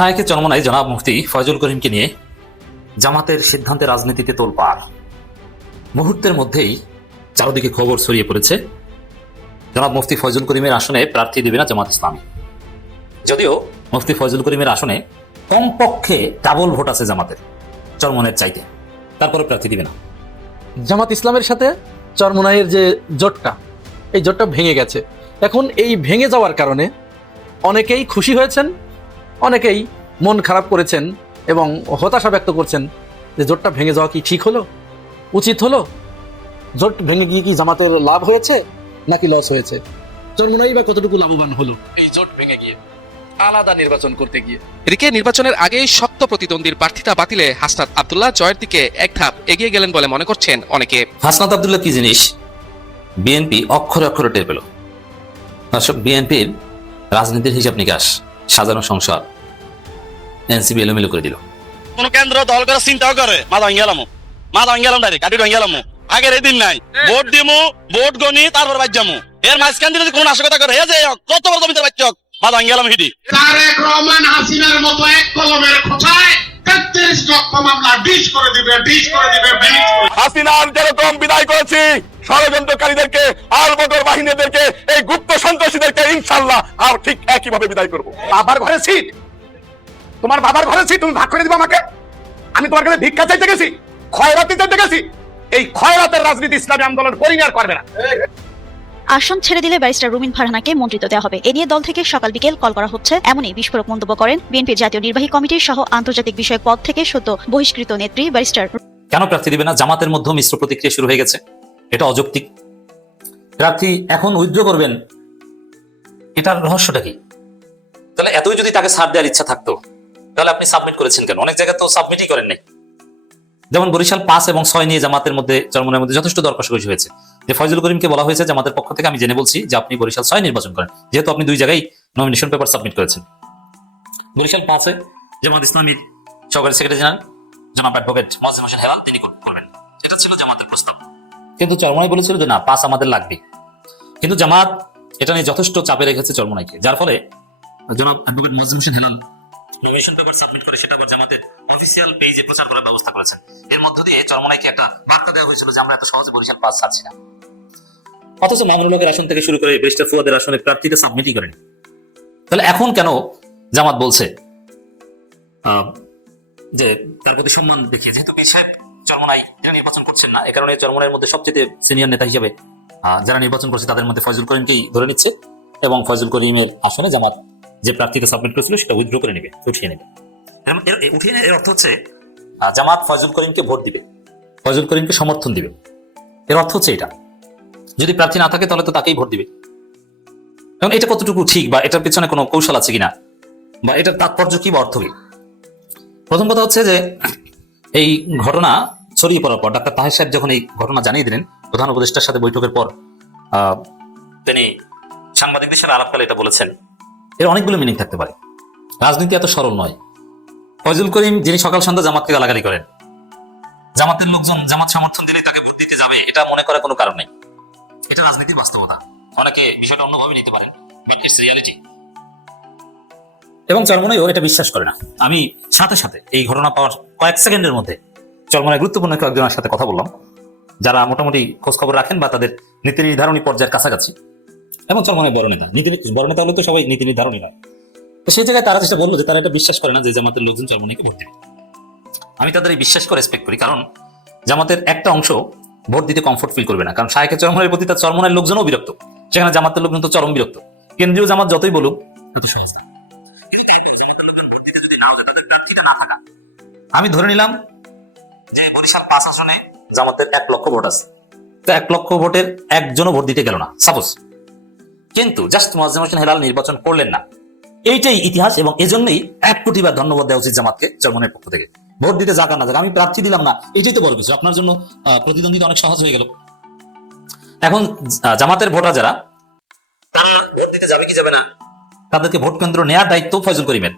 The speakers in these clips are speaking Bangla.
শাহেকের চরমনায় জনাব মুফতি ফয়জুল করিমকে নিয়ে জামাতের সিদ্ধান্তে রাজনীতিতে তোলপাড়। মুহূর্তের মধ্যেই চারদিকে খবর ছড়িয়ে পড়েছে। জনাব মুফতি ফয়জুল করিমের আসনে প্রার্থী দেবে না জামাত ইসলামী। যদিও মুফতি ফয়জুল করিমের আসনে কমপক্ষে ডাবল ভোট আছে জামাতের চরমনের চাইতে। তারপরে প্রার্থী দিবে না। জামাত ইসলামের সাথে চরমনাইয়ের যে জোটটা, এই জোটটা ভেঙে গেছে। এখন এই ভেঙে যাওয়ার কারণে অনেকেই খুশি হয়েছেন অনেকেই মন খারাপ করেছেন এবং হতাশা ব্যক্ত করছেন যে জোটটা ভেঙে যাওয়া কি ঠিক হলো? উচিত হলো? জোট ভেঙে গিয়ে কি জামাতের লাভ হয়েছে নাকি লস হয়েছে? চরমনাই বা কতটুকু লাভবান হলো? এই জোট ভেঙে গিয়ে আলাদা নির্বাচন করতে গিয়ে। এদিকে নির্বাচনের আগেই শক্ত প্রতিদ্বন্দ্বীর প্রার্থিতা বাতিলে হাসনাত আব্দুল্লাহ জয়ের দিকে এক ধাপ এগিয়ে গেলেন বলে মনে করছেন অনেকে। হাসনাত আবদুল্লাহ কি জিনিস? বিএনপি অক্ষরে অক্ষরে টের পেল। দর্শক বিএনপির রাজনীতির হিসাব নিকাশ। সাজানো সংসদ এনসিবি এলোমেলো করে দিল। কোন কেন্দ্র দল করে চিন্তাও করে মা দাঙ্গি গেলাম মা দাঙ্গি গেলাম ডাইরেক্ট কাটি গেলাম আগের এই দিন নাই ভোট দিমু ভোট গনি তারপর বাদ যামু। এর মাঝখান দিয়ে যদি কোনো নাশকতা করে হে যে কত বড় জমিতে বাচ্চা মা দাঙ্গি গেলাম হিডি। তারেক রহমান হাসিনার মতো এক কলমের খোঁচায় তেত্রিশ লক্ষ মামলা ডিশ করে দিবে ডিশ করে দিবে বেনিশ করে দিবে। হাসিনার যেরকম বিদায় করেছি ষড়যন্ত্রকারীদেরকে আর মোটর বাহিনীদেরকে এই গুপ্ত সন্ত্রাসীদেরকে ইনশাল্লাহ আর ঠিক একই ভাবে বিদায় করব। বাবার ঘরে সিট। তোমার বাবার ঘরে সিট তুমি ভাগ করে দিবে আমাকে। আমি তোমার কাছে ভিক্ষা চাইতে গেছি ক্ষয়রাতি চাইতে গেছি। এই ক্ষয়রাতের রাজনীতি ইসলামী আন্দোলন পরিণার করবে না। আসন ছেড়ে দিলে ব্যারিস্টার রুমিন ফারহানাকে মন্ত্রিত্ব দেওয়া হবে। এ নিয়ে দল থেকে সকাল বিকেল কল করা হচ্ছে। এমনই বিস্ফোরক মন্তব্য করেন বিএনপির জাতীয় নির্বাহী কমিটির সহ আন্তর্জাতিক বিষয়ক পদ থেকে সদ্য বহিষ্কৃত নেত্রী ব্যারিস্টার কেন প্রার্থী দিবে না? জামাতের মধ্যে মিশ্র প্রতিক্রিয়া শুরু হয়ে গেছে। এটা অযৌক্তিক। প্রার্থী এখন উইথড্র করবেন। এটার রহস্যটা কি? তাহলে এতই যদি তাকে ছাড় দেওয়ার ইচ্ছা থাকতো তাহলে আপনি সাবমিট করেছেন কেন? অনেক জায়গায় তো সাবমিটই করেন নাই। যেমন বরিশাল পাঁচ এবং ছয় নিয়ে জামাতের মধ্যে চরমনের মধ্যে যথেষ্ট দর কষাকষি হয়েছে। যে ফয়জুল করিমকে বলা হয়েছে জামাতের পক্ষ থেকে আমি জেনে বলছি যে আপনি বরিশাল ছয় নির্বাচন করেন। যেহেতু আপনি দুই জায়গায় নমিনেশন পেপার সাবমিট করেছেন। বরিশাল পাঁচে জামাত ইসলামীর সহকারী সেক্রেটারি জেনারেল জনাব অ্যাডভোকেট মজিম হোসেন হেলাল তিনি করবেন। এটা ছিল জামাতের প্রস্তাব। কিন্তু চরমনাই বলেছিল যে, না, পাস আমাদের লাগবে। কিন্তু জামাত এটা নিয়ে যথেষ্ট চাপে রেখেছে চরমনাইকে। যার ফলে নমিনেশন পেপার সাবমিট করে, সেটা আবার জামাতের অফিসিয়াল পেজে প্রচার করার ব্যবস্থা করেছেন। এর মধ্য দিয়ে চরমনাইকে একটা বার্তা দেওয়া হয়েছিল যে, আমরা এত সহজে বরিশাল পাস ছাড়ছি না। অথচ মামুনুল হকের আসন থেকে শুরু করে বেস্টার ফুয়াদের আসনে প্রার্থীটা সাবমিটই করেনি। তাহলে এখন কেন জামাত বলছে যে তার প্রতি সম্মান দেখিয়ে যেহেতু পীর সাহেব চরমনাই এরা নির্বাচন করছেন না এ কারণে চরমনাইয়ের মধ্যে সবচেয়ে সিনিয়র নেতা হিসেবে যারা নির্বাচন করছে তাদের মধ্যে ফয়জুল করিমকেই ধরে নিচ্ছে এবং ফয়জুল করিমের আসনে জামাত যে প্রার্থীকে সাবমিট করেছিল সেটা উইথড্র করে নেবে উঠিয়ে নেবে। উঠিয়ে এর অর্থ হচ্ছে? জামাত ফয়জুল করিমকে ভোট দিবে ফয়জুল করিমকে সমর্থন দিবে। এর অর্থ হচ্ছে এটা যদি প্রার্থী না থাকে তাহলে তো তাকেই ভোট দিবে। এবং এটা কতটুকু ঠিক বা এটার পেছনে কোনো কৌশল আছে কিনা বা এটার তাৎপর্য কি বা অর্থ কি? প্রথম কথা হচ্ছে যে এই ঘটনা ছড়িয়ে পড়ার পর ডাক্তার তাহের সাহেব যখন এই ঘটনা জানিয়ে দিলেন, প্রধান উপদেষ্টার সাথে বৈঠকের পর তিনি সাংবাদিকদের সাথে আলাপকালে এটা বলেছেন। এর অনেকগুলো মিনিং থাকতে পারে। রাজনীতি এত সরল নয়। ফজল করিম, যিনি সকাল সন্ধ্যা জামাতকে গালাগালি করেন, জামাতের লোকজন জামাত সমর্থন দিলে তাকে ভোট দিতে যাবে, এটা মনে করার কোনো কারণ নেই। এটা রাজনীতির বাস্তবতা। অনেকে বিষয়টা অন্যভাবে নিতে পারেন বাট ইটস রিয়ালিটি এবং চরমনাইও এটা বিশ্বাস করে না। আমি সাথে সাথে এই ঘটনা পাওয়ার কয়েক সেকেন্ডের মধ্যে চরমনায় গুরুত্বপূর্ণ কয়েকজনের সাথে কথা বললাম। যারা মোটামুটি খোঁজ খবর রাখেন বা তাদের নীতি নির্ধারণী পর্যায়ের কাছাকাছি। এবং চরমনায় বড় নেতা। নীতি বড় নেতা হলে তো সবাই নীতি নির্ধারণী নয় তো সেই জায়গায় তারা যেটা বলল যে তারা এটা বিশ্বাস করে না যে জামাতের লোকজন চরমনাইকে ভোট দেবে। আমি তাদের বিশ্বাস করে রেসপেক্ট করি। কারণ জামাতের একটা অংশ ভোট দিতে কমফোর্ট ফিল করবে না। কারণ শাহেকের চরমনের প্রতি তার চরমনের লোকজনও বিরক্ত। সেখানে জামাতের লোকজন তো চরম বিরক্ত। কেন্দ্রীয় জামাত যতই বলুক তত সহজ না। আমি ধরে নিলাম যে বরিশাল পাঁচ আসনে জামাতের এক লক্ষ ভোট আছে। তো এক লক্ষ ভোটের একজনও ভোট দিতে গেল না সাপোজ কিন্তু জাস্ট মোয়াজ্জেম হোসেন হেলাল নির্বাচন করলেন না। এইটাই ইতিহাস এবং এজন্যই এক কোটি বার ধন্যবাদ দেওয়া উচিত জামাতকে চরমনের পক্ষ থেকে। ভোট দিতে যাক না যাক, আমি প্রার্থী দিলাম না, এটাই তো বড় কিছু। আপনার জন্য প্রতিদ্বন্দ্বিতা অনেক সহজ হয়ে গেল। এখন জামাতের ভোটার যারা, তারা ভোট দিতে যাবে কি যাবে না? তাদেরকে ভোট কেন্দ্র নেওয়ার দায়িত্ব ফয়জুল করিমের।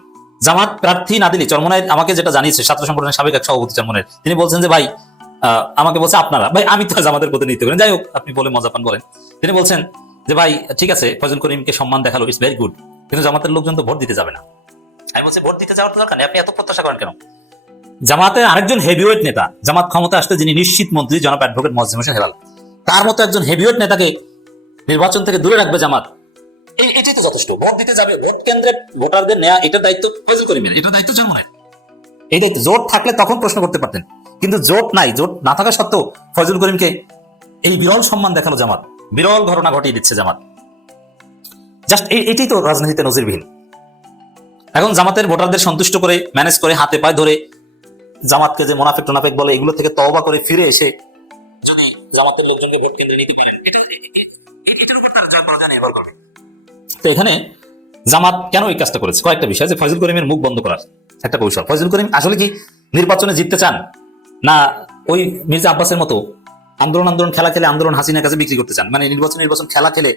জামাত প্রার্থী না দিলে চরমনায় আমাকে যেটা জানিয়েছে, ছাত্র সংগঠনের সাবেক এক সভাপতি চরমনের তিনি বলছেন যে, ভাই আমাকে বলছে আপনারা। ভাই, আমি তো জামাতের প্রতিনিধিত্ব করেন যাই হোক, আপনি বলে মজা পান, বলেন। তিনি বলছেন যে, ভাই, ঠিক আছে ফজল করিমকে সম্মান দেখাল ইটস ভেরি গুড কিন্তু জামাতের লোকজন তো ভোট দিতে যাবে না। আমি বলছি, ভোট দিতে যাওয়ার তো দরকার নেই, আপনি এত প্রত্যাশা করেন কেন? জামাতের আরেকজন হেভিওয়েট নেতা, জামাত ক্ষমতা আসতে যিনি নিশ্চিত মন্ত্রী, জনাব অ্যাডভোকেট মজিম হোসেন হেলাল, তার মতো একজন হেভিওয়েট নেতাকে নির্বাচন থেকে দূরে রাখবে জামাত। এটাই তো যথেষ্ট। ভোট দিতে যাবে, ভোট কেন্দ্রে ভোটারদের নেওয়া এটার দায়িত্ব ফজল করিমের এটার দায়িত্ব জনগণের এই দায়িত্ব, জোট থাকলে তখন প্রশ্ন করতে পারতেন। কিন্তু জোট নাই, জোট না থাকা সত্ত্বেও ফজল করিমকে এই বিরল সম্মান দেখাল জামাত। বিরল ঘটনা ঘটিয়ে দিচ্ছে জামাত। জাস্ট এটাই তো রাজনীতিতে নজিরবিহীন। এখন জামাতের ভোটারদের সন্তুষ্ট করে ম্যানেজ করে, হাতে পায়ে ধরে জামাতকে যে মোনাফেক টোনাফেক বলে, এগুলো থেকে তওবা করে ফিরে এসে যদি জামাতের লোকজনকে ভোট কেন্দ্রে নিতে পারেন, এটা এটার উপর তারা জয় পরাজয় নির্ভর করবে তো এখানে জামাত কেন এই কাজটা করেছে? কয়েকটা বিষয় যে ফজল করিমের মুখ বন্ধ করার একটা কৌশল। ফজল করিম আসলে কি নির্বাচনে জিততে চান? না ওই মির্জা আব্বাসের মতো আন্দোলন আন্দোলন খেলা খেলে আন্দোলন হাসিনার কাছে বিক্রি করতে চান? মানে নির্বাচন নির্বাচন খেলা খেলে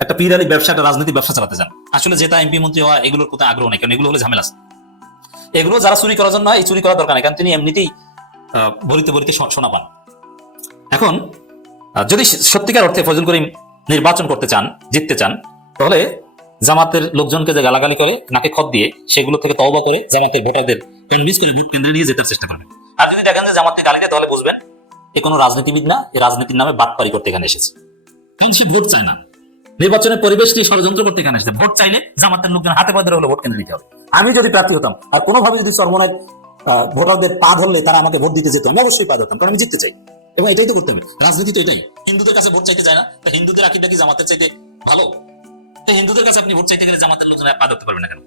একটা পিরালি ব্যবসা একটা রাজনীতি ব্যবসা চালাতে চান। আসলে যেটা এমপি মন্ত্রী হওয়া এগুলোর কোথাও আগ্রহ নেই কারণ এগুলো হলে ঝামেলা। এগুলো যারা চুরি করার জন্য এই চুরি করার দরকার নেই কারণ তিনি এমনিতেই আহ, ভরিতে ভরিতে শো- পান। এখন যদি সত্যিকার অর্থে ফজল করিম নির্বাচন করতে চান জিততে চান তাহলে জামাতের লোকজনকে যে গালাগালি করে, নাকে খত দিয়ে সেগুলো থেকে তওবা করে জামাতের ভোটারদের কনভিন্স করে ভোট কেন্দ্রে নিয়ে যেতে চেষ্টা করবেন আর যদি দেখেন যে জামাতকে গালি দেয়, তাহলে বুঝবেন এ কোনো রাজনীতিবিদ না এই রাজনীতির নামে বাটপারি করতে এখানে এসেছে। কারণ সে ভোট চায় না। নির্বাচনের পরিবেশটি ষড়যন্ত্র করতে এখানে এসেছে। ভোট চাইলে জামাতের লোকজন হাতে পায়ে হলে ভোট কেন্দ্রে নিতে হবে। আমি যদি প্রার্থী হতাম, আর কোনোভাবে যদি সর্বনায় ভোটারদের পা ধরলে তারা আমাকে ভোট দিতে যেত, আমি অবশ্যই পা ধরতাম, কারণ আমি জিততে চাই। এবং এটাই তো করতে হবে। রাজনীতি তো এটাই। হিন্দুদের কাছে ভোট চাইতে যায় না হিন্দুদের আকিদা কি জামাতের চাইতে ভালো? হিন্দুদের কাছে আপনি ভোট চাইতে গেলে জামাতের লোকজন পা ধরতে পারবেন না কেন?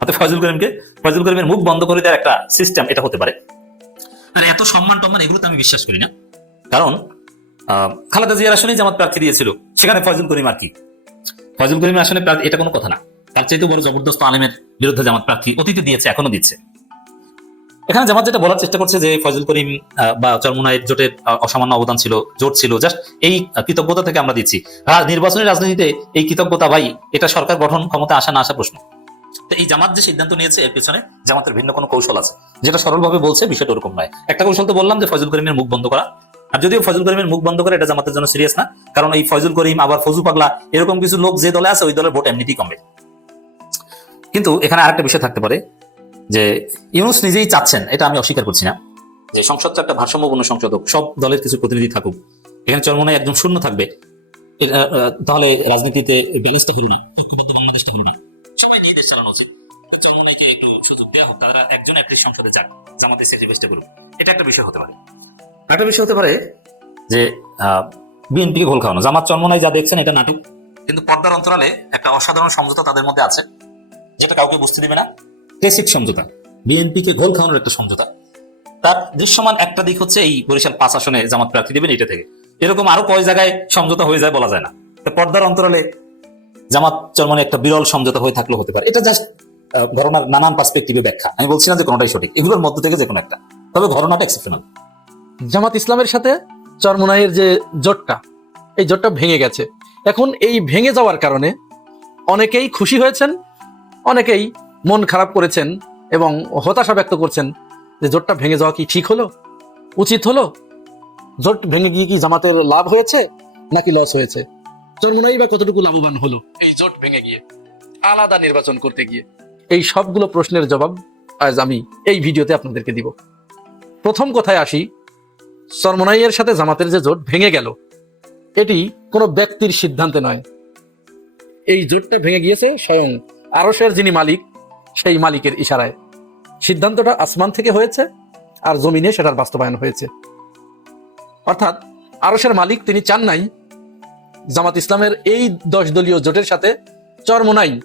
অর্থাৎ ফজল করিমকে ফজল করিমের মুখ বন্ধ করে দেওয়ার একটা সিস্টেম এটা হতে পারে। আর এত সম্মান টম্মান এগুলো তো আমি বিশ্বাস করি না। কারণ আহ, খালেদা জিয়ার আসনে জামাত প্রার্থী দিয়েছিল সেখানে ফজল করিম আর কি? ফয়জুল করিম আসনে এটা কোনো কথা না। তার চাইতে বড় জবরদস্ত আলেমের বিরুদ্ধে জামাত প্রার্থী অতীতে দিয়েছে এখনও দিচ্ছে। এখানে জামাত যেটা বলার চেষ্টা করছে যে ফজল করিম বা চরমুনায়ের জোটের অসামান্য অবদান ছিল, জোট ছিল, জাস্ট এই কৃতজ্ঞতা থেকে আমরা দিচ্ছি। আর নির্বাচনী রাজনীতিতে এই কৃতজ্ঞতা, ভাই, এটা সরকার গঠন ক্ষমতা আসা না আসা প্রশ্ন। এই জামাত যে সিদ্ধান্ত নিয়েছে, এর পেছনে জামাতের ভিন্ন কোনো কৌশল আছে, যেটা সরলভাবে বলছে, বিষয়টা ওরকম নয়। একটা কৌশল তো বললাম যে ফজল করিমের মুখ বন্ধ করা। আর যদিও ফজল করিমের মুখ বন্ধ করে এটা জামাতের জন্য সিরিয়াস না, কারণ এই ফজল করিম, আবার ফজু পাগলা, এরকম কিছু লোক যে দলে আছে, ওই দলের ভোট এমনিতেই কমবে। কিন্তু এখানে আরেকটা বিষয় থাকতে পারে যে ইউনুস নিজেই চাচ্ছেন এটা আমি অস্বীকার করছি না। যে সংসদটা একটা ভারসাম্যপূর্ণ সংসদ হোক সব দলের কিছু প্রতিনিধি থাকুক এখানে চরমনে একদম শূন্য থাকবে। তাহলে রাজনীতিতে ব্যালেন্সটা হলো না বাংলাদেশটা হলো তারা একজন একটি সংসদে যাক জামাতে করুক। এটা একটা বিষয় হতে পারে। একটা বিষয় হতে পারে যে বিএনপিকে ঘোল খাওয়ানো। জামাত চন্মনায় যা দেখছেন এটা নাটক। কিন্তু পর্দার অন্তরালে একটা অসাধারণ সমঝোতা তাদের মধ্যে আছে যেটা কাউকে বুঝতে দিবে না। বেসিক সমঝোতা, বিএনপিকে ঘোল খাওয়ানোর একটা সমঝোতা। তার দৃশ্যমান একটা দিক হচ্ছে এই বরিশাল পাঁচ আসনে জামাত প্রার্থী দেবেন এটা থেকে। এরকম আরও কয় জায়গায় সমঝোতা হয়ে যায় বলা যায় না। পর্দার অন্তরালে জামাত চরমনে একটা বিরল সমঝোতা হয়ে থাকলেও হতে পারে। এটা জাস্ট ঘটনার নানান পার্সপেক্টিভে ব্যাখ্যা। আমি বলছি না যে কোনোটাই সঠিক। এগুলোর মধ্যে থেকে যে কোনো একটা। তবে ঘটনাটা এক্সেপশনাল জামাত ইসলামের সাথে চরমুনাইয়ের যে জোটটা, এই জোটটা ভেঙে গেছে। এখন এই ভেঙে যাওয়ার কারণে অনেকেই খুশি হয়েছেন, অনেকেই মন খারাপ করেছেন এবং হতাশা ব্যক্ত করছেন যে জোটটা ভেঙে যাওয়া কি ঠিক হলো? উচিত হলো? জোট ভেঙে গিয়ে কি জামাতের লাভ হয়েছে নাকি লস হয়েছে? চরমুনাই বা কতটুকু লাভবান হলো? এই জোট ভেঙে গিয়ে আলাদা নির্বাচন করতে গিয়ে। এই সবগুলো প্রশ্নের জবাব আজ আমি এই ভিডিওতে আপনাদেরকে দিব। প্রথম কথায় আসি সরমনাইয়ের সাথে জামাতের যে জোট ভেঙে গেল এটি কোনো ব্যক্তির সিদ্ধান্তে নয়। এই জোটটা ভেঙে গিয়েছে স্বয়ং আরসের যিনি মালিক সেই মালিকের ইশারায়। সিদ্ধান্তটা আসমান থেকে হয়েছে আর জমিনে সেটার বাস্তবায়ন হয়েছে। অর্থাৎ আরসের মালিক তিনি চান নাই জামাত ইসলামের এই দশ দলীয় জোটের সাথে চরমোনাই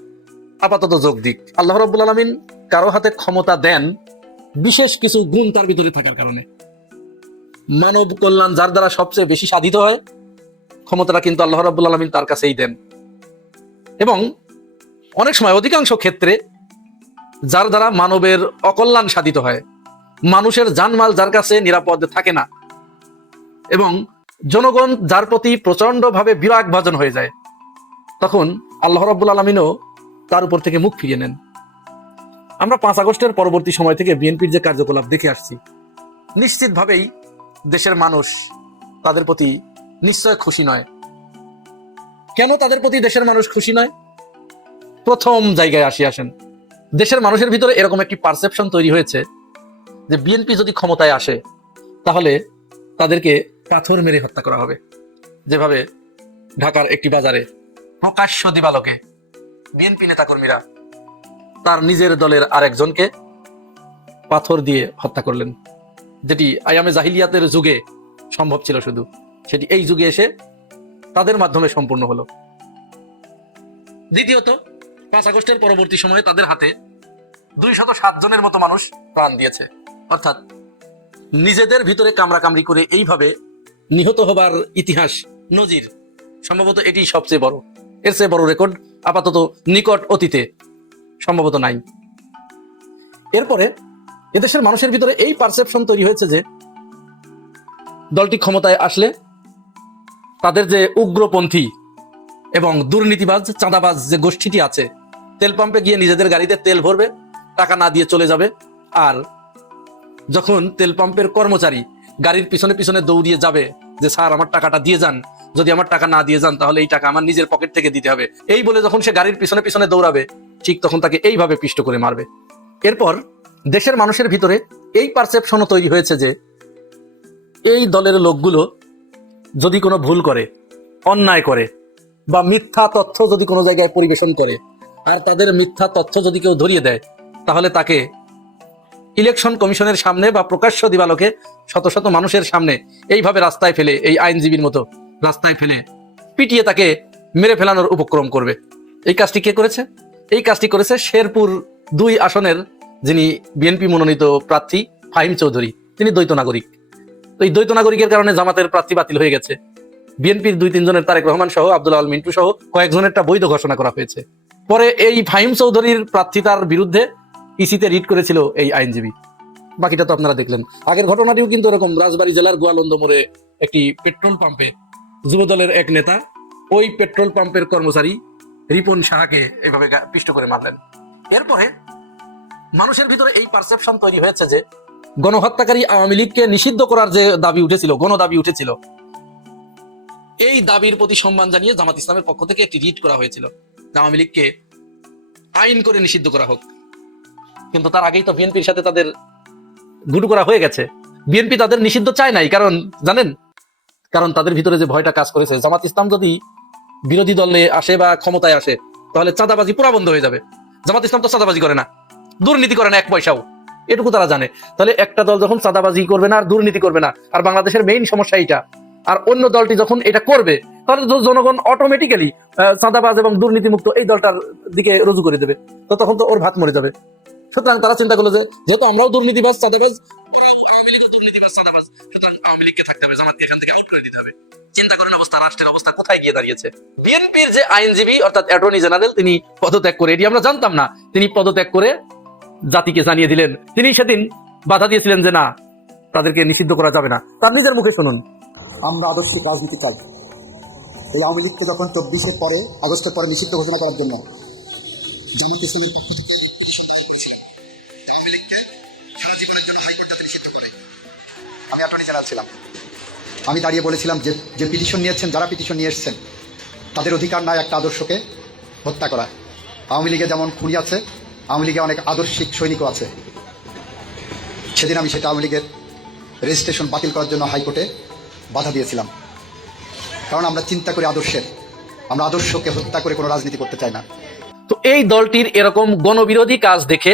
আপাতত যোগ দিক। আল্লাহ রব্বুল আলমিন কারও হাতে ক্ষমতা দেন বিশেষ কিছু গুণ তার ভিতরে থাকার কারণে। মানব কল্যাণ যার দ্বারা সবচেয়ে বেশি সাধিত হয়, ক্ষমতাটা কিন্তু আল্লাহ রাব্বুল আলমিন তার কাছেই দেন। এবং অনেক সময় অধিকাংশ ক্ষেত্রে যার দ্বারা মানবের অকল্যাণ সাধিত হয়। মানুষের জানমাল যার কাছে নিরাপদ থাকে না। এবং জনগণ যার প্রতি প্রচন্ডভাবে বিরাগ ভাজন হয়ে যায়, তখন আল্লাহ রাব্বুল আলমিনও তার উপর থেকে মুখ ফিরিয়ে নেন। আমরা পাঁচ আগস্টের পরবর্তী সময় থেকে বিএনপির যে কার্যকলাপ দেখে আসছি, নিশ্চিতভাবেই দেশের মানুষ তাদের প্রতি নিশ্চয় খুশি নয়। কেন তাদের প্রতি দেশের মানুষ খুশি নয়? প্রথম জায়গায় আসি, আসেন। দেশের মানুষের ভিতরে এরকম একটি পারসেপশন তৈরি হয়েছে যে বিএনপি যদি ক্ষমতায় আসে, তাহলে তাদেরকে পাথর মেরে হত্যা করা হবে। যেভাবে ঢাকার একটি বাজারে প্রকাশ্য দিবালোকে বিএনপি নেতাকর্মীরা তার নিজের দলের আরেকজনকে পাথর দিয়ে হত্যা করলেন। যেটি আয়ামে জাহিলিয়াতের যুগে সম্ভব ছিল শুধু। সেটি এই যুগে এসে তাদের মাধ্যমে সম্পূর্ণ হলো। দ্বিতীয়ত, পাঁচ আগস্টের পরবর্তী সময়ে তাদের হাতে দুই শত সাত জনের মতো মানুষ প্রাণ দিয়েছে। অর্থাৎ নিজেদের ভিতরে কামড়াকামড়ি করে এইভাবে নিহত হবার ইতিহাস নজির, সম্ভবত এটি সবচেয়ে বড়। এর চেয়ে বড় রেকর্ড আপাতত নিকট অতীতে সম্ভবত নাই। এরপরে এদেশের মানুষের ভিতরে এই পারসেপশন তৈরি হয়েছে যে দলটি ক্ষমতায় আসলে তাদের যে উগ্রপন্থী এবং দুর্নীতিবাজ, চাঁদাবাজ যে গোষ্ঠীটি আছে, তেল পাম্পে গিয়ে নিজেদের গাড়িতে তেল ভরবে টাকা না দিয়ে চলে যাবে। আর যখন তেল পাম্পের কর্মচারী গাড়ির পিছনে পিছনে দৌড়িয়ে যাবে যে, স্যার, আমার টাকাটা দিয়ে যান। যদি আমার টাকা না দিয়ে যান, তাহলে এই টাকা আমার নিজের পকেট থেকে দিতে হবে। এই বলে যখন সে গাড়ির পিছনে পিছনে দৌড়াবে, ঠিক তখন তাকে এইভাবে পিষ্ট করে মারবে। এরপর দেশের মানুষের ভিতরে এই পারসেপশনও তৈরি হয়েছে যে, এই দলের লোকগুলো যদি কোনো ভুল করে, অন্যায় করে, বা মিথ্যা তথ্য যদি কোনো জায়গায় পরিবেশন করে, আর তাদের মিথ্যা তথ্য যদি কেউ ধরিয়ে দেয় তাহলে তাকে ইলেকশন কমিশনের সামনে বা প্রকাশ্য দিবালোকে শত শত মানুষের সামনে এইভাবে রাস্তায় ফেলে, এই আইনজীবীর মতো রাস্তায় ফেলে পিটিয়ে তাকে মেরে ফেলানোর উপক্রম করবে। এই কাজটি কে করেছে? এই কাজটি করেছে শেরপুর দুই আসনের যিনি বিএনপি মনোনীত প্রার্থী ফাহিম চৌধুরী। তিনি দ্বৈত নাগরিক। তো এই দ্বৈত নাগরিকের কারণে জামাতের প্রার্থী বাতিল হয়ে গেছে। বিএনপির দুই তিনজনের তারেক রহমান সহ আব্দুল আল মিন্টু সহ কয়েকজনেরটা বৈধ ঘোষণা করা হয়েছে। পরে এই ফাহিম চৌধুরীর প্রার্থিতার বিরুদ্ধে ইসিতে রিট করেছিল এই আইনজীবী। বাকিটা তো আপনারা দেখলেন। আগের ঘটনাটিও কিন্তু এরকম, রাজবাড়ী জেলার গোয়ালন্দ মোড়ে একটি পেট্রোল পাম্পে যুবদলের এক নেতা, ওই পেট্রোল পাম্পের কর্মচারী রিপন সাহাকে এভাবে পিষ্ট করে মারলেন। এরপরে মানুষের ভিতরে এই পারসেপশন তৈরি হয়েছে যে, গণহত্যাকারী আওয়ামী লীগকে নিষিদ্ধ করার যে দাবি উঠেছিল গণ দাবি উঠেছিল, এই দাবির প্রতি সম্মান জানিয়ে জামাত ইসলামের পক্ষ থেকে একটি রিট করা হয়েছিল। আওয়ামী লীগকে আইন করে নিষিদ্ধ করা হোক। কিন্তু তার আগেই তো বিএনপির সাথে তাদের ঘুটু করা হয়ে গেছে। বিএনপি তাদের নিষিদ্ধ চায় নাই, কারণ জানেন? কারণ তাদের ভিতরে যে ভয়টা কাজ করেছে, জামাত ইসলাম যদি বিরোধী দলে আসে বা ক্ষমতায় আসে, তাহলে চাঁদাবাজি পুরা বন্ধ হয়ে যাবে। জামাত ইসলাম তো চাঁদাবাজি করে না। দুর্নীতি করে না এক পয়সাও। এটুকু তারা জানে। তাহলে একটা দল যখন চাঁদাবাজি করবে না, আর দুর্নীতি করবে না, আর বাংলাদেশের মেইন সমস্যা এইটা। আর অন্য দলটি যখন এটা করবে, তাহলে জনগণ অটোমেটিক্যালি চাঁদাবাজ এবং দুর্নীতিমুক্ত এই দলটার দিকে রুজু করে দেবে। তো তখন তো ওর ভাত মরে যাবে। সুতরাং তারা চিন্তা করল যে যেহেতু আমরাও দুর্নীতিবাজ চাঁদাবাজ ওরাও আওয়ামী দুর্নীতিবাজ চাঁদাবাজ সুতরাং আওয়ামী লীগকে থাকতে হবে জামাতকে এখান থেকে আউট দিতে হবে। চিন্তা করেন অবস্থা রাষ্ট্রের অবস্থা কোথায় গিয়ে দাঁড়িয়েছে। বিএনপির যে আইনজীবী অর্থাৎ অ্যাটর্নি জেনারেল তিনি পদত্যাগ করে এটি আমরা জানতাম না তিনি পদত্যাগ করে জাতিকে জানিয়ে দিলেন। তিনি সেদিন বাধা দিয়েছিলেন যে না তাদেরকে নিষিদ্ধ করা যাবে না। তার নিজের মুখে শুনুন। আমরা আদর্শিক রাজনীতি চাই। এই আওয়ামী লীগকে যখন চব্বিশের পরে আগস্টের পরে নিষিদ্ধ ঘোষণা করার জন্য আমি দাঁড়িয়ে বলেছিলাম যে যে পিটিশন নিয়েছেন, যারা পিটিশন নিয়ে এসছেন, তাদের অধিকার নাই একটা আদর্শকে হত্যা করা। আওয়ামী লীগে যেমন খুনি আছে, আওয়ামী লীগে অনেক আদর্শিক সৈনিকও আছে। সেদিন আমি সেটা আওয়ামী লীগের রেজিস্ট্রেশন বাতিল করার জন্য হাইকোর্টে বাধা দিয়েছিলাম। কারণ আমরা চিন্তা করি আদর্শের। আমরা আদর্শকে হত্যা করে কোনো রাজনীতি করতে চাই না। তো এই দলটির এরকম গণবিরোধী কাজ দেখে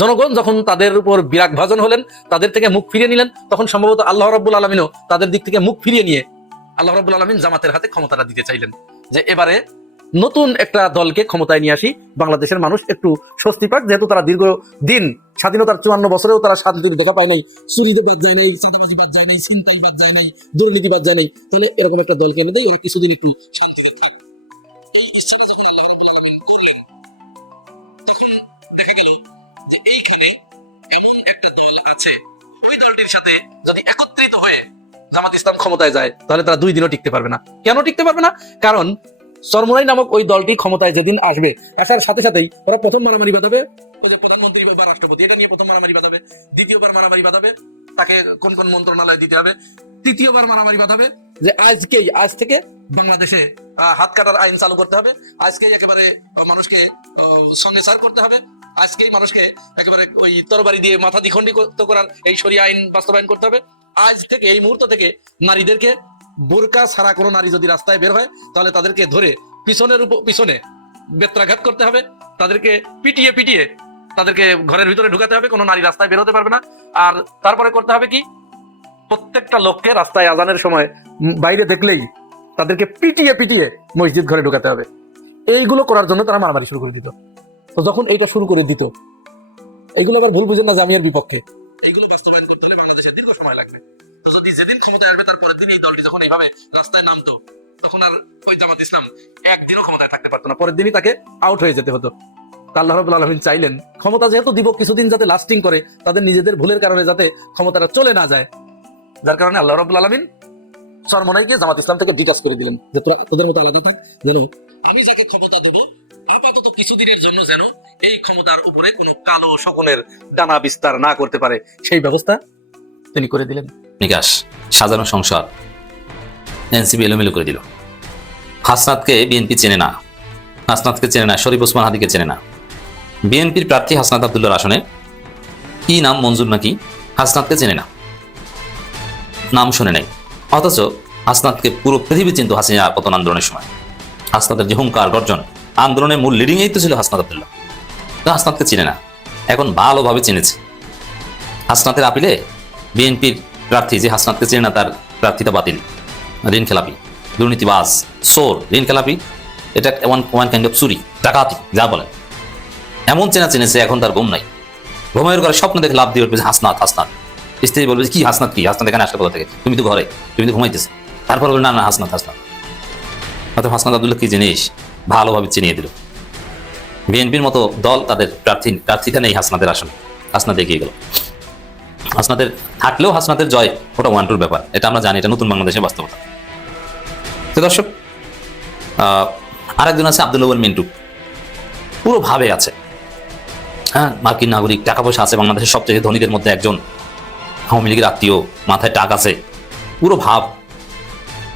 জনগণ যখন তাদের উপর বিরাগ ভাজন হলেন, তাদের থেকে মুখ ফিরিয়ে নিলেন, তখন সম্ভবত আল্লাহ রব্বুল আলমিনও তাদের দিক থেকে মুখ ফিরিয়ে নিয়ে আল্লাহ রব্বুল আলমিন জামাতের হাতে ক্ষমতাটা দিতে চাইলেন। যে এবারে নতুন একটা দলকে ক্ষমতায় নিয়ে আসি, বাংলাদেশের মানুষ একটু স্বস্তি পাক, যেহেতু তারা দীর্ঘ দিন স্বাধীনতার চুয়ান্ন বছরেও তারা শান্তির দেখা পায় নাই, চুরিতে বাদ যায় নাই, চাঁদাবাজি বাদ যায় নাই, ছিনতাই বাদ যায় নাই, দুর্নীতি বাদ যায় নাই, তাহলে এরকম একটা দলকে এনে দেয়, ওরা কিছুদিন একটু শান্তিতে থাক। ওই সাথে যদি একত্রিত হয়ে জামাত ইসলাম ক্ষমতায় যায়, তাহলে তারা দুই দিনও টিকতে পারবে না। কেন টিকতে পারবে না? কারণ সরমরাই নামক ওই দলটি ক্ষমতায় যেদিন আসবে, আসার সাথে সাথেই ওরা প্রথম মারামারি বাঁধাবে। প্রধানমন্ত্রী বা রাষ্ট্রপতি, এটা নিয়ে প্রথম মারামারি বাঁধাবে, দ্বিতীয়বার মারামারি বাঁধাবে, তাকে কোন কোন মন্ত্রণালয় দিতে হবে তৃতীয়বার মারামারি বাঁধাবে। যে আজকেই আজ থেকে বাংলাদেশে হাত কাটার আইন চালু করতে হবে। আজকেই একেবারে মানুষকে সঙ্গে সার করতে হবে। আজকেই মানুষকে একেবারে ওই তরবারি দিয়ে মাথা দ্বিখণ্ডিত করার এই সরিয়া আইন বাস্তবায়ন করতে হবে। আজ থেকে এই মুহূর্ত থেকে নারীদেরকে বোরকা ছাড়া কোনো নারী যদি রাস্তায় বের হয় তাহলে তাদেরকে ধরে পিছনের উপর পিছনে বেত্রাঘাত করতে হবে। তাদেরকে পিটিয়ে পিটিয়ে তাদেরকে ঘরের ভিতরে ঢুকাতে হবে। কোনো নারী রাস্তায় বের হতে পারবে না। আর তারপরে করতে হবে কি? প্রত্যেকটা লোককে রাস্তায় আজানের সময় বাইরে দেখলেই তাদেরকে পিটিয়ে পিটিয়ে মসজিদ ঘরে ঢুকাতে হবে। এইগুলো করার জন্য তারা মারামারি শুরু করে দিত। তো যখন এইটা শুরু করে দিত, এইগুলো আবার ভুল বুঝেন না এর বিপক্ষে। এইগুলো বাস্তবায়ন করতে হলে বাংলাদেশে দীর্ঘ সময় লাগবে। তো যদি যেদিন ক্ষমতায় আসবে, তার পরের দিন এই দলটি যখন এইভাবে রাস্তায় নামতো, তখন আর ওই জামাত ইসলাম একদিনও ক্ষমতায় থাকতে পারতো না। পরের দিনই তাকে আউট হয়ে যেতে হতো। আল্লাহ রাব্বুল আলামিন চাইলেন, ক্ষমতা যেহেতু দিব, কিছুদিন যাতে লাস্টিং করে, তাদের নিজেদের ভুলের কারণে যাতে ক্ষমতাটা চলে না যায়। যার কারণে আল্লাহ রাব্বুল আলামিন সরমনাইকে জামাত ইসলাম থেকে ডিটাচ করে দিলেন যে তোরা তোদের মতো আলাদা থাক যেন আমি যাকে ক্ষমতা দেব আপাতত কিছুদিনের জন্য যেন এই ক্ষমতার উপরে কোনো কালো শকুনের ডানা বিস্তার না করতে পারে। সেই ব্যবস্থা তিনি করে দিলেন। নিকাশ সাজানো সংসার এনসিবি এলোমেলো করে দিল। হাসনাতকে বিএনপি চেনে না। হাসনাতকে চেনে না শরীফ ওসমান হাদিকে চেনে না। বিএনপির প্রার্থী হাসনাত আবদুল্লার আসনে কি নাম মঞ্জুর নাকি হাসনাতকে চেনে না। নাম শুনে নেই অথচ হাসনাতকে পুরো পৃথিবী চিন্ত হাসিনা পতন আন্দোলনের সময়। হাসনাতের যে গর্জন আন্দোলনের মূল লিডিং এই তো ছিল হাসনাত আবদুল্লাহ। তো হাসনাতকে চিনে না। এখন ভালোভাবে চিনেছে। হাসনাতের আপিলে বিএনপির প্রার্থী, যে হাসনাতকে চেনে না, তার প্রার্থিতা বাতিল। ঋণ খেলাপি, দুর্নীতিবাজ সোর ঋণ খেলাপি, এটা ওয়ান ওয়ান কাইন্ড অফ চুরি, ডাকাতি, যা বলেন এমন চেনা চেনেছে, এখন তার ঘুম নাই। ঘুমের ঘরে স্বপ্ন দেখে লাভ দিয়ে উঠবে হাসনাত হাসনাত। স্ত্রী বলবে কি হাসনাত কি? হাসনাত এখানে আসলে কোথা থেকে? তুমি তো ঘরে, তুমি তো ঘুমাইতেছে। তারপর বলবে না না, হাসনাত হাসনাত। অর্থাৎ হাসনাত আব্দুল্লাহ কি জিনিস? ভালোভাবে চিনিয়ে দিল। বিএনপির মতো দল তাদের প্রার্থী, প্রার্থীটা নেই হাসনাতের আসনে। হাসনাত এগিয়ে গেল। হাসনাতের, থাকলেও হাসনাতের জয় ওটা ওয়ান টুর ব্যাপার। এটা আমরা জানি, এটা নতুন বাংলাদেশের বাস্তবতা। তো দর্শক আরেকজন আছে আব্দুল আউয়াল মিন্টু। পুরো ভাবে আছে। হ্যাঁ মার্কিন নাগরিক, টাকা পয়সা আছে বাংলাদেশের সবচেয়ে ধনীদের মধ্যে একজন। আওয়ামী লীগের আত্মীয়, মাথায় টাক আছে। পুরো ভাব।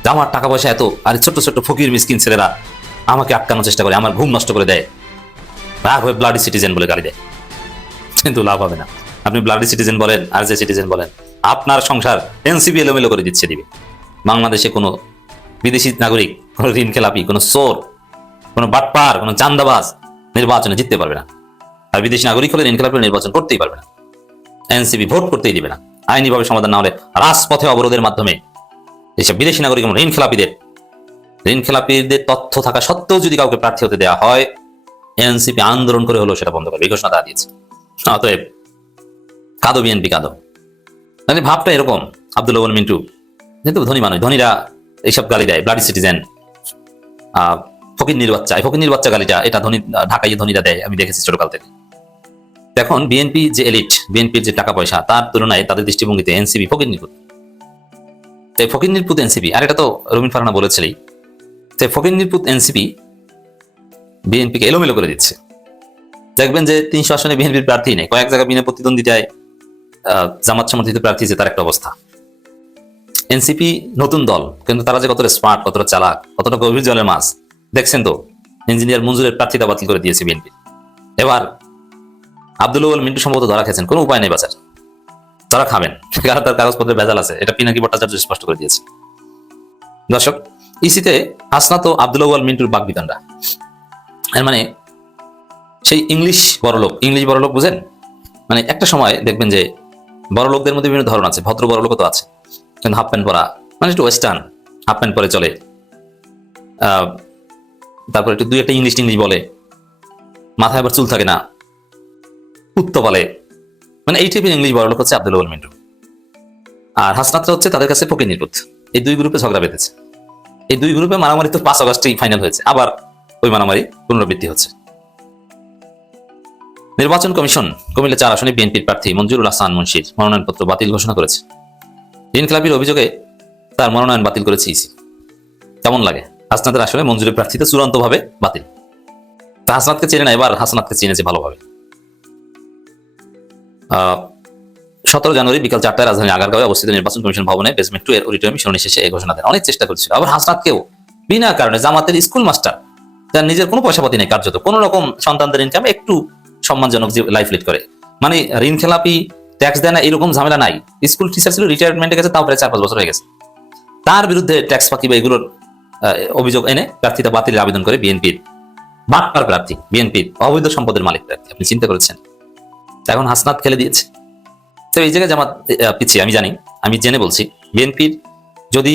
আমার টাকা পয়সা এত, আর ছোট্ট ছোট্ট ফকির মিসকিন ছেলেরা আমাকে আটকানোর চেষ্টা করে, আমার ঘুম নষ্ট করে দেয়। রাগ হয়ে ব্লাডি সিটিজেন বলে গাড়ি দেয়। কিন্তু লাভ হবে না। আপনি ব্লাডি সিটিজেন বলেন, আর যে সিটিজেন বলেন, আপনার সংসার এনসিবি এলোমেলো করে দিচ্ছে দিবে। বাংলাদেশে কোনো বিদেশি নাগরিক, কোনো ঋণ খেলাপি কোনো চোর, কোনো বাটপার, কোনো চান্দাবাজ নির্বাচনে জিততে পারবে না। আর বিদেশি নাগরিক হলে ঋণ খেলাপি নির্বাচন করতেই পারবে না। এনসিবি ভোট করতেই দিবে না। আইনিভাবে সমাধান না হলে রাজপথে অবরোধের মাধ্যমে এসব বিদেশি নাগরিক এবং ঋণ খেলাপিদের ঋণ খেলাপিদের তথ্য থাকা সত্ত্বেও যদি কাউকে প্রার্থী হতে দেওয়া হয়, এনসিপি আন্দোলন করে হলেও সেটা বন্ধ করবে এই ঘোষণা দেওয়া দিয়েছে। অতএব কাদো বিএনপি, কাদো। মানে ভাবটা এরকম, আব্দুল আউয়াল মিন্টু। কিন্তু ধনী মানুষ, ধনীরা এইসব গালি দেয় ব্লাডি সিটিজেন ফকির বাচ্চা এই ফকির বাচ্চা গালিটা, এটা ধনী ঢাকাই ধনীরা দেয়, আমি দেখেছি ছোটকাল থেকে। এখন বিএনপি যে এলিট বিএনপির যে টাকা পয়সা, তার তুলনায় তাদের দৃষ্টিভঙ্গিতে এনসিবি ফকির নির্পুত ফকির নির্পুত এনসিপি আর এটা তো রবীন ফারহানা বলেছিলেই ফকির নির্পুত এনসিপি বিএনপিকে এলোমেলো করে দিচ্ছে। দেখবেন যে তিনশো আসনে বিএনপির প্রার্থী নেই, কয়েক জায়গায় বিনা প্রতিদ্বন্দ্বিতায় জামাত সমর্থিত প্রার্থী যে, তার একটা অবস্থা। এনসিপি নতুন দল, কিন্তু তারা যে কতটা স্মার্ট কতটা চালাক, কতটা গভীর জলের মাছ, দেখছেন তো ইঞ্জিনিয়ার মঞ্জুরের প্রার্থিতা বাতিল করে দিয়েছে বিএনপি এবার আব্দুল মিন্টু সম্ভবত ধরা খেয়েছেন। কোনো উপায় নেই বাজার তারা খাবেন। কারণ তার কাগজপত্রে ভেজাল আছে। এটা পিনাকি ভট্টাচার্য স্পষ্ট করে দিয়েছে। দর্শক, ইসিতে হাসনাত ও আব্দুল মিন্টুর বাগবিতণ্ডা এর মানে সেই ইংলিশ বড়লোক ইংলিশ বড়লোক বুঝেন? মানে একটা সময় দেখবেন যে বড় লোকদের মধ্যে বিভিন্ন ধরন আছে। ভদ্র বড় লোকও তো আছে। কিন্তু হাফ প্যান্ট পরা মানে একটু ওয়েস্টার্ন হাফ প্যান্ট পরে চলে। তারপর একটু দুই একটা ইংলিশ ইংলিশ বলে। মাথায় আবার চুল থাকে না। উত্ত বলে মানে এই টাইপের ইংলিশ বড় লোক হচ্ছে আব্দুল আউয়াল মিন্টু। আর হাসনাতরা হচ্ছে তাদের কাছে ফকির নির্বুত এই দুই গ্রুপে ঝগড়া বেঁধেছে। এই দুই গ্রুপে মারামারি তো পাঁচ আগস্টেই ফাইনাল হয়েছে। আবার ওই মারামারি পুনরাবৃত্তি হচ্ছে। নির্বাচন কমিশন কুমিল্লা চার আসনে বিএনপির প্রার্থী মঞ্জুরুল হাসান মুন্সির মনোনয়নপত্র বাতিল ঘোষণা করেছে। ঋণ খেলাপির অভিযোগে তার মনোনয়ন বাতিল করেছে ইসি। কেমন লাগে? হাসনাতের আসলে মঞ্জুরের প্রার্থীতে চূড়ান্তভাবে বাতিল। তা হাসনাতকে চেনে না, এবার হাসনাতকে চিনেছে ভালোভাবে। সতেরো জানুয়ারি বিকাল চারটায় রাজধানী আগারগাঁওয়ে অবস্থিত নির্বাচন কমিশন ভবনে বেসমেন্ট টু এর অডিটোরিয়ামে শুনানি শেষে এই ঘোষণা দেন। অনেক চেষ্টা করেছিল। আবার হাসনাতকেও বিনা কারণে জামাতের স্কুল মাস্টার যার নিজের কোনো পয়সা পাতি নেই কার্যত, কোনো রকম সন্তানদের ইনকাম একটু সম্মানজনক যে লাইফ লিড করে। মানে ঋণ খেলাপি ট্যাক্স দেয় না, এরকম ঝামেলা নাই। স্কুল টিচার ছিল রিটায়ারমেন্টে গেছে তাও প্রায় চার পাঁচ বছর হয়ে গেছে। তার বিরুদ্ধে ট্যাক্স ফাঁকি বা এগুলোর অভিযোগ এনে প্রার্থিতা বাতিলের আবেদন করে বিএনপির বাটপার প্রার্থী বিএনপির অবৈধ সম্পদের মালিক প্রার্থী। আপনি চিন্তা করেছেন? এখন হাসনাত খেলে দিয়েছে। তো এই জায়গায় জামাত পিছিয়ে, আমি জানি, আমি জেনে বলছি, বিএনপির যদি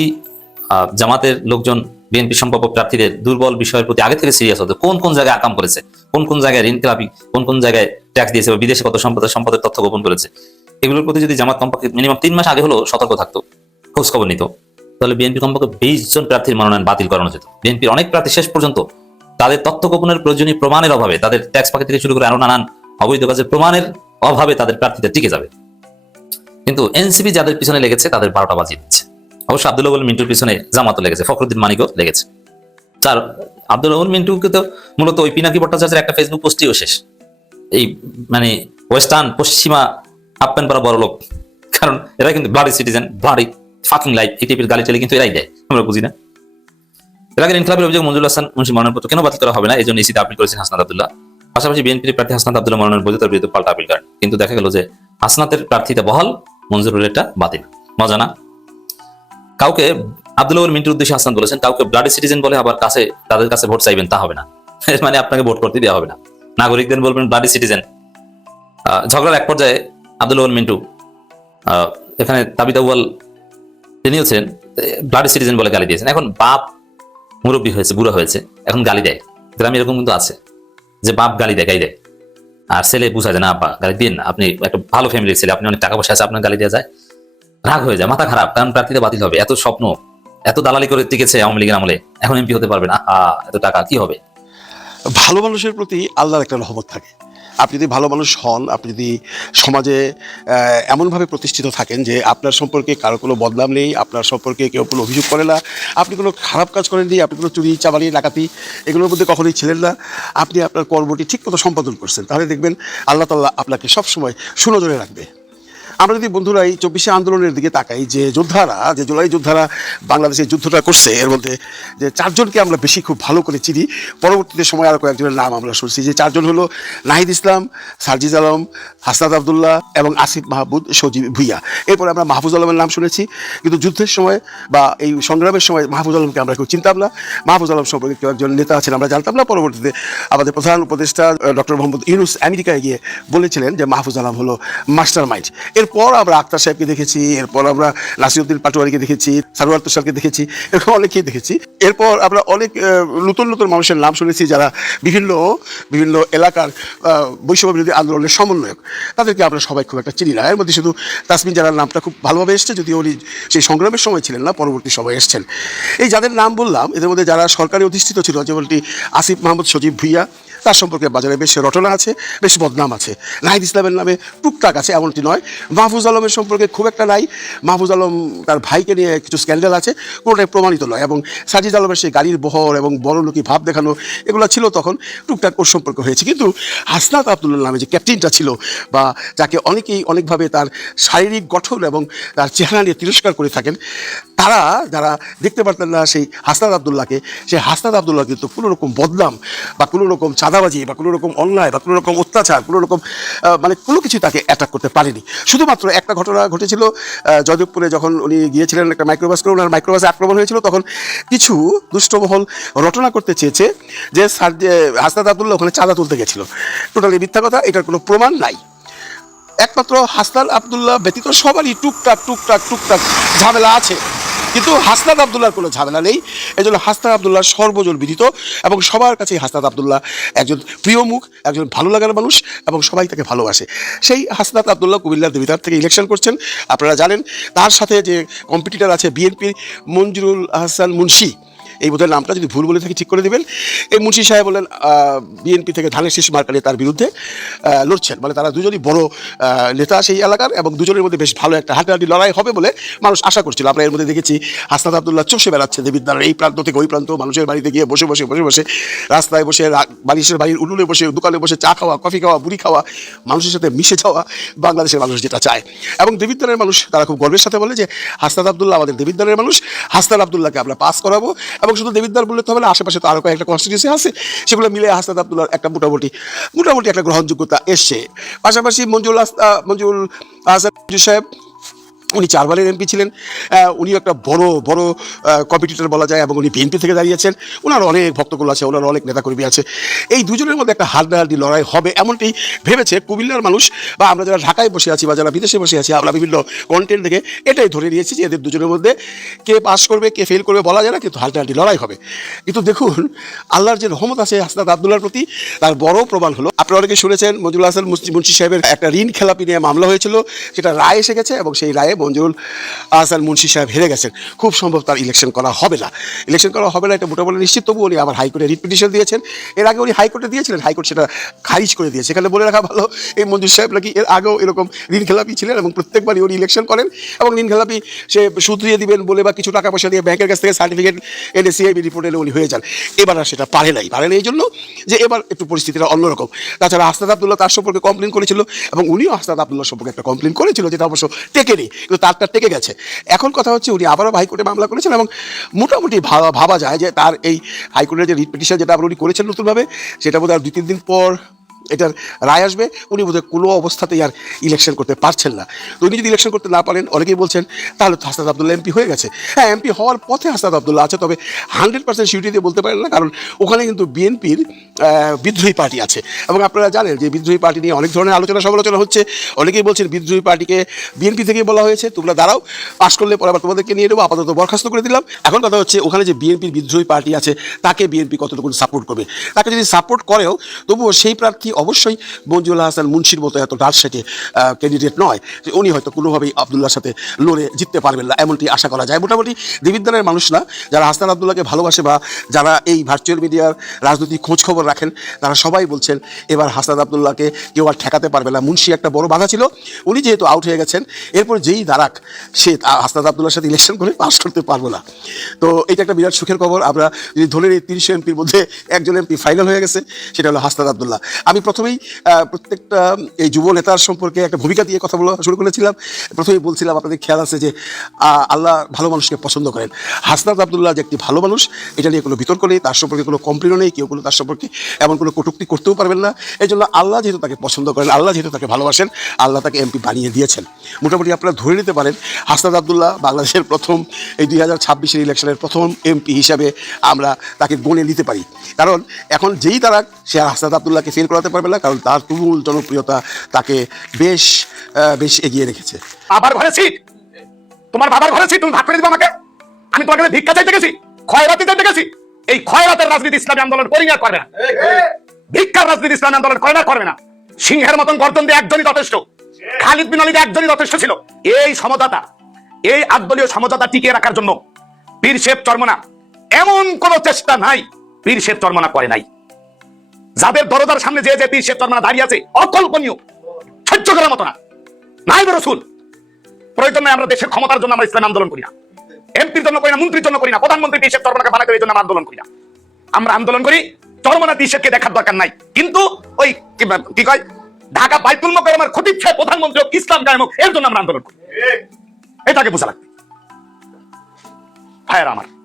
জামাতের লোকজন বিএনপি সম্ভাব্য প্রার্থীদের দুর্বল বিষয়ের প্রতি আগে থেকে সিরিয়াস হতো, কোন কোন জায়গায় আকাম করেছে, কোন কোন জায়গায় ঋণ খেলাপি, কোন কোন জায়গায় ট্যাক্স দিয়েছে বা বিদেশে কত সম্পদের সম্পদের তথ্য গোপন করেছে, এগুলোর প্রতি যদি জামাত কমপক্ষে মিনিমাম তিন মাস আগে হলো সতর্ক থাকতো, খোঁজ খবর নিত, তাহলে বিএনপি কমপক্ষে বিশ জন প্রার্থীর মনোনয়ন বাতিল করানো যেত। বিএনপির অনেক প্রার্থী শেষ পর্যন্ত তাদের তথ্য গোপনের প্রয়োজনীয় প্রমাণের অভাবে তাদের ট্যাক্স পাখি থেকে শুরু করে আরও নানান অবৈধ কাজের প্রমাণের অভাবে তাদের প্রার্থীদের টিকে যাবে। কিন্তু এনসিপি যাদের পিছনে লেগেছে, তাদের বারোটা বাজিয়ে দিচ্ছে অবশ্য আব্দুল আবুল মিন্টুর পিছনে জামাতও লেগেছে, ফখরুদ্দিন মানিকও লেগেছে। তার আব্দুল আবুল মিন্টুকে তো মূলত ওই পিনাকি ভট্টাচার্যের একটা ফেসবুক পোস্টটিও শেষ। এই মানে ওয়েস্টার্ন পশ্চিমা হাফ প্যান্ট পরা বড় লোক। কারণ এরা কিন্তু bloody citizen bloody fucking life এই টাইপের গালি টালি কিন্তু এরাই দেয়, আমরা বুঝি না। এর আগে ইনকলাবের অভিযোগ মঞ্জুর হাসান মুন্সি মনোনয়নপত্র কেন বাতিল করা হবে না? এই জন্য ইসিতে আপিল করেছেন হাসনাত আব্দুল্লাহ। পাশাপাশি বিএনপির প্রার্থী হাসনাত আব্দুল্লাহ মনোনয়ন বৈধ তার বিরুদ্ধে পাল্টা আপিল করেন। কিন্তু দেখা গেল যে হাসনাতের প্রার্থীতা বহাল মঞ্জুরুল এটা বাতিল। মজা না? কাউকে আব্দুল মিন্টুর উদ্দেশ্যে হাসান বলেছেন, কাউকে ব্লাডি সিটিজেন বলে আবার কাছে, তাদের কাছে ভোট চাইবেন, তা হবে না। মানে আপনাকে ভোট করতে দেওয়া হবে না। নাগরিকদের বলবেন ব্লাডি সিটিজেন ঝগড়ার এক পর্যায়ে আব্দুল মিন্টু এখানে তাবিতা উয়াল তিনি হচ্ছেন ব্লাডি সিটিজেন বলে গালি দিয়েছেন। এখন বাপ মুরব্বী হয়েছে, বুড়ো হয়েছে, এখন গালি দেয়। গ্রামে এরকম কিন্তু আছে। যে বাপ গালি গালি দেয়। আর ছেলে বুঝা যায় না, আপা, গালি দিন আপনি একটা ভালো ফ্যামিলির ছেলে, আপনি অনেক টাকা পয়সা আছে, আপনার গালি দেওয়া যায়। রাগ হয়ে যায়, মাথা খারাপ, কারণ প্রার্থীতে বাতিল হবে। এত স্বপ্ন, এত দালালি করে টিকেছে আওয়ামী লীগের আমলে, এখন এমপি হতে পারবে না। আহা, এত টাকা, কি হবে? ভালো মানুষের প্রতি আল্লাহর একটা রহমত থাকে। আপনি যদি ভালো মানুষ হন, আপনি যদি সমাজে এমনভাবে প্রতিষ্ঠিত থাকেন যে আপনার সম্পর্কে কারও কোনো বদনাম নেই, আপনার সম্পর্কে কেউ কোনো অভিযোগ করে না, আপনি কোনো খারাপ কাজ করেননি, আপনি কোনো চুরি চাবালি ডাকাতি এগুলোর মধ্যে কখনোই ছিলেন না, আপনি আপনার কর্মটি ঠিক মতো সম্পাদন করছেন। তাহলে দেখবেন আল্লাহ তাল্লাহ আপনাকে সবসময় সুনজরে রাখবে। আমরা যদি বন্ধুরা এই চব্বিশে আন্দোলনের দিকে তাকাই, যে যোদ্ধারা, যে জুলাই যোদ্ধারা বাংলাদেশে যুদ্ধটা করছে, এর মধ্যে যে চারজনকে আমরা বেশি খুব ভালো করে চিনি, পরবর্তীতে সময় আরও কয়েকজনের নাম আমরা শুনছি, যে চারজন হলো নাহিদ ইসলাম, সার্জিজ আলম, হাসনাত আবদুল্লাহ এবং আসিফ মাহবুদ সজীব ভুইয়া। এরপরে আমরা মাহফুজ আলমের নাম শুনেছি, কিন্তু যুদ্ধের সময় বা এই সংগ্রামের সময় মাহফুজ আলমকে আমরা কেউ চিনতাম না। মাহফুজ আলম সম্পর্কে কেউ একজন নেতা আছেন, আমরা জানতাম না। পরবর্তীতে আমাদের প্রধান উপদেষ্টা ডক্টর মোহাম্মদ ইউনুস আমেরিকায় গিয়ে বলেছিলেন যে মাহফুজ আলম হলো মাস্টার মাইন্ড এরপর আমরা আক্তার সাহেবকে দেখেছি, এরপর আমরা নাসিরুদ্দিন পাটোয়ারিকে দেখেছি, সারোয়ার তুষারকে দেখেছি এরকম অনেকেই দেখেছি। এরপর আমরা অনেক নতুন নতুন মানুষের নাম শুনেছি যারা বিভিন্ন বিভিন্ন এলাকার বৈষম্য বিরোধী আন্দোলনের সমন্বয়ক। তাদেরকে আমরা সবাই খুব একটা চিনি না। এর মধ্যে শুধু তাসমিন যারার নামটা খুব ভালোভাবে এসছে, যদিও উনি সেই সংগ্রামের সময় ছিলেন না, পরবর্তী সময় এসছেন। এই যাদের নাম বললাম, এদের মধ্যে যারা সরকারি অধিষ্ঠিত ছিল, যেমনটি আসিফ মাহমুদ সজীব ভুইয়া, তার সম্পর্কে বাজারে বেশ রটনা আছে, বেশ বদনাম আছে। নাহিদ ইসলামের নামে টুকটাক আছে, এমনটি নয়। মাহফুজ আলমের সম্পর্কে খুব একটা নাই। মাহফুজ আলম তার ভাইকে নিয়ে কিছু স্ক্যান্ডেল আছে, কোনোটাই প্রমাণিত নয়। এবং সাজিদ আলমের সেই গাড়ির বহর এবং বড় লোকি ভাব দেখানো, এগুলো ছিল তখন। টুকটাক ওর সম্পর্ক হয়েছে। কিন্তু হাসনাত আবদুল্লাহ নামে যে ক্যাপ্টেনটা ছিল বা যাকে অনেকেই অনেকভাবে তার শারীরিক গঠন এবং তার চেহারা নিয়ে তিরস্কার করে থাকেন, তারা যারা দেখতে পারতেন না সেই হাসনাত আবদুল্লাহকে, সেই হাসনাত আবদুল্লাহ কিন্তু কোনো রকম বদনাম বা কোনো রকম চাঁদাবাজি বা কোনো রকম অন্যায় বা কোনো রকম অত্যাচার, কোনো রকম মানে কোনো কিছু তাকে অ্যাটাক করতে পারেনি। শুধুমাত্র একটা ঘটনা ঘটেছিল যদবপুরে যখন উনি গিয়েছিলেন একটা মাইক্রোবাস করে, ওনার মাইক্রোবাসে আক্রমণ হয়েছিল, তখন কিছু দুষ্টমহল রটনা করতে চেয়েছে যে স্যার, যে হাসনাত আবদুল্লাহ ওখানে চাঁদা তুলতে গেছিল। টোটালি মিথ্যা কথা, এটার কোনো প্রমাণ নাই। একমাত্র হাসনাত আবদুল্লাহ ব্যতীত সবারই টুকটাক টুকটাক টুকটাক ঝামেলা আছে। কিন্তু হাসনাত আবদুল্লার কোনো ঝামেলা নেই। এই জন্য হাসনাত আবদুল্লাহ সর্বজন বিধিত এবং সবার কাছে হাসনাত আবদুল্লাহ একজন প্রিয় মুখ, একজন ভালো লাগার মানুষ এবং সবাই তাকে ভালোবাসে। সেই হাসনাত আবদুল্লাহ কুমিল্লা দেবিদার থেকে ইলেকশন করছেন। আপনারা জানেন, তার সাথে যে কম্পিটিটার আছে বিএনপির মঞ্জুরুল হাসান মুন্সি। এই বোধহয় নামটা যদি ভুল বলে থাকি, ঠিক করে দেবেন। এই মুন্সি সাহেব বলেন বিএনপি থেকে ধানের শীষ মার্কালে তার বিরুদ্ধে লড়ছেন। মানে তারা দুজনই বড় নেতা সেই এলাকার এবং দুজনের মধ্যে বেশ ভালো একটা হাঁটাহাঁটি লড়াই হবে বলে মানুষ আশা করছিল। আমরা এর মধ্যে দেখেছি, হাসনাত আবদুল্লাহ চষে বেড়াচ্ছে দেবিদ্দার এই প্রান্ত থেকে ওই প্রান্ত। মানুষের বাড়িতে গিয়ে বসে বসে বসে বসে রাস্তায় বসে বালিশের বাড়ির উনুনে বসে, দোকানে বসে চা খাওয়া, কফি খাওয়া বুড়ি খাওয়া, মানুষের সাথে মিশে যাওয়া, বাংলাদেশের মানুষ যেটা চায়। এবং দেবিদ্দারের মানুষ, তারা খুব গর্বের সাথে বলে যে, হাসনাত আবদুল্লাহ আমাদের দেবিদ্দারের মানুষ, হাসনাত আবদুল্লাহকে আমরা পাস করাবো এবং শুধু দেবিদ্বার বললে তো হবে না, আশেপাশে তো আরও কয়েকটা কনস্টিটিউন্সি আছে, সেগুলো মিলে হাসনাত আবদুল্লার একটা মোটামুটি মোটামুটি একটা গ্রহণযোগ্যতা এসছে। পাশাপাশি মঞ্জুল আস্তা মঞ্জুল আহসান সাহেব উনি চারবারের এমপি ছিলেন উনি একটা বড় বড় কম্পিটিটর বলা যায়, এবং উনি বিএনপি থেকে দাঁড়িয়েছেন। ওনার অনেক ভক্তকুল আছে ওনার অনেক নেতাকর্মী আছে। এই দুজনের মধ্যে একটা হাড্ডাহাড্ডি লড়াই হবে এমনটি ভেবেছে কুমিল্লার মানুষ, বা আমরা যারা ঢাকায় বসে আছি, বা যারা বিদেশে বসে আছি, আমরা বিভিন্ন কন্টেন্ট দেখে এটাই ধরে নিয়েছি যে এদের দুজনের মধ্যে কে পাস করবে, কে ফেল করবে বলা যায় না, কিন্তু হাড্ডাহাড্ডি লড়াই হবে। কিন্তু দেখুন, আল্লাহর যে রহমত আছে হাসনাত আবদুল্লার প্রতি, তার বড় প্রমাণ হলো, আপনারা অনেকে শুনেছেন মঞ্জুল হাসান মুন্সি সাহেবের একটা ঋণ খেলাপি নিয়ে মামলা হয়েছিল সেটা রায় এসে গেছে, এবং সেই রায়ে মঞ্জুরুল আহসান মুন্সি সাহেব হেরে গেছেন। খুব সম্ভব তার ইলেকশন করা হবে না। ইলেকশন করা হবে না, এটা মোটামুটি নিশ্চিত। তবু উনি আবার হাইকোর্টে রিট পিটিশন দিয়েছেন। এর আগে উনি হাইকোর্টে দিয়েছিলেন, হাইকোর্ট সেটা খারিজ করে দিয়েছে। সেখানে বলে রাখা ভালো, এই মঞ্জুর সাহেব নাকি এর আগেও এরকম ঋণ খেলাপি ছিলেন এবং প্রত্যেকবারই উনি ইলেকশন করেন এবং ঋণ খেলাপি সে সুদ দিয়ে দিবেন বলে বা কিছু টাকা পয়সা দিয়ে ব্যাংকের কাছ থেকে সার্টিফিকেট এনে সিআইবি রিপোর্ট এলে উনি হয়ে যান। এবার আর সেটা পারে নাই। পারে নাই এই জন্য যে এবার একটু পরিস্থিতিটা অন্যরকম। তাছাড়া হাসনাদ আবদুল্লাহ তার সম্পর্কে কমপ্লেন করেছিল এবং উনিও হাসনাদ আবদুল্লাহ সম্পর্কে একটা কমপ্লেন করেছিল, যেটা অবশ্য টেকেনি। কিন্তু তারটা টেকে গেছে। এখন কথা হচ্ছে উনি আবারও হাইকোর্টে মামলা করেছেন এবং মোটামুটি ভাবা যায় যে তার এই হাইকোর্টের যে রিট পিটিশন যেটা আবার উনি করেছেন নতুনভাবে, সেটা বোধহয় দুই, তিন দিন পর এটার রায় আসবে। উনি বোধহয় কোনো অবস্থাতেই আর ইলেকশন করতে পারছেন না। তো উনি যদি ইলেকশন করতে না পারেন, অনেকেই বলছেন, তাহলে তো হাসনাদ আবদুল্লাহ এমপি হয়ে গেছে। হ্যাঁ এমপি হওয়ার পথে হাসনাদ আবদুল্লাহ আছে, তবে হান্ড্রেড পার্সেন্ট সিউরিটি দিয়ে বলতে পারেন না, কারণ ওখানে কিন্তু বিএনপির বিদ্রোহী পার্টি আছে। এবং আপনারা জানেন যে বিদ্রোহী পার্টি নিয়ে অনেক ধরনের আলোচনা সমালোচনা হচ্ছে। অনেকেই বলছেন বিদ্রোহী পার্টিকে বিএনপি থেকে বলা হয়েছে। তোমরা দাঁড়াও, পাশ করলে পরে আবার তোমাদেরকে নিয়ে নেব। আপাতত বরখাস্ত করে দিলাম। এখন কথা হচ্ছে, ওখানে যে বিএনপির বিদ্রোহী পার্টি আছে, তাকে বিএনপি কতটুকু সাপোর্ট করবে? তাকে যদি সাপোর্ট করেও, তবুও সেই প্রার্থী অবশ্যই মঞ্জুল হাসান মুন্সির মতো এত রাজশাহী ক্যান্ডিডেট নয় যে উনি হয়তো কোনোভাবেই আবদুল্লার সাথে লড়ে জিততে পারবেন না, এমনটি আশা করা যায়। মোটামুটি দেবিদ্দারের মানুষ না, যারা হাসান আবদুল্লাহকে ভালোবাসে বা যারা এই ভার্চুয়াল মিডিয়ার রাজনৈতিক খোঁজ খবর রাখেন। তারা সবাই বলছেন, এবার হাসান আবদুল্লাহকে কেউ আর ঠেকাতে পারবে না। মুন্সি একটা বড় বাধা ছিল। উনি যেহেতু আউট হয়ে গেছেন, এরপর যেই দাঁড়াক, সে হাসনাদ আবদুল্লার সাথে ইলেকশন করে পাস করতে পারব না। তো এটা একটা বিরাট সুখের খবর। আমরা যদি ধরে নিই তিনশো এমপির মধ্যে একজন এমপি ফাইনাল হয়ে গেছে, সেটা হলো হাসনাদ আবদুল্লাহ। আমি প্রথমেই প্রত্যেকটা এই যুব নেতার সম্পর্কে একটা ভূমিকা দিয়ে কথা বলা শুরু করেছিলাম। প্রথমেই বলছিলাম, আপনাদের খেয়াল আছে যে আল্লাহ ভালো মানুষকে পছন্দ করেন। হাসনাদ আবদুল্লাহ যে একটি ভালো মানুষ, এটা নিয়ে কোনো বিতর্ক নেই, তার সম্পর্কে কোনো কমপ্লেনও নেই, কেউ কোনো, তার সম্পর্কে এমন কোনো কটূক্তি করতেও পারবেন না। এই জন্য আল্লাহ যেহেতু তাকে পছন্দ করেন, আল্লাহ যেহেতু তাকে ভালোবাসেন, আল্লাহ তাকে এমপি বানিয়ে দিয়েছেন। মোটামুটি আপনারা ধরে নিতে পারেন হাসনাদ আবদুল্লাহ বাংলাদেশের প্রথম, এই দুই হাজার ছাব্বিশের ইলেকশনের প্রথম এমপি হিসাবে আমরা তাকে গণে নিতে পারি। কারণ এখন যেই তারা, সে হাসনাদ আবদুল্লাহকে ফেল করাতে পারবে না, কারণ তার তুমুল জনপ্রিয়তা তাকে বেশ বেশ এগিয়ে রেখেছে। বাবার ঘরে সিট! তোমার বাবার ঘরে সিট, তুমি ভাগ করে দিবে আমাকে? আমি তোমার কাছে ভিক্ষা চাইতে গেছি খয়রাতি চাইতে গেছি। এই খয়রাতের রাজনীতি ইসলামী আন্দোলন করি না করবে না। ভিক্ষার রাজনীতি ইসলামী আন্দোলন করে না করবে না। সিংহের মতন গর্জন দিয়ে একজনই যথেষ্ট। খালিদ বিন আলীদ একজনই যথেষ্ট ছিল। এই সমঝোতা, এই আদলীয় সমঝোতা টিকিয়ে রাখার জন্য বীর শেখ চর্মনা এমন কোন চেষ্টা নাই বীর শেখ চর্মনা করে নাই। যাদের দরজার সামনে যে যে বীর শেখ চর্মনা দাঁড়িয়ে আছে, অকল্পনীয়, সহ্য করার মতো না। নাই রসুল, প্রয়োজন আমরা দেশের ক্ষমতার জন্য আমরা ইসলাম আন্দোলন করি না। এমপির জন্য করি না মন্ত্রীর জন্য করি না প্রধানমন্ত্রী দেশের চরমনাকে বানাতে এই জন্য আমরা আন্দোলন করি না। আমরা আন্দোলন করি চরমনা দেশকে দেখার দরকার নাই। কিন্তু ওই কি- কি কয়? ঢাকা বাইতুল মোকারমার খতিব সাহেব প্রধানমন্ত্রী হোক, ইসলাম কায়েম হোক, এর জন্য আমরা আন্দোলন করি। এটাকে বোঝা লাগবে। ভাইয়েরা আমার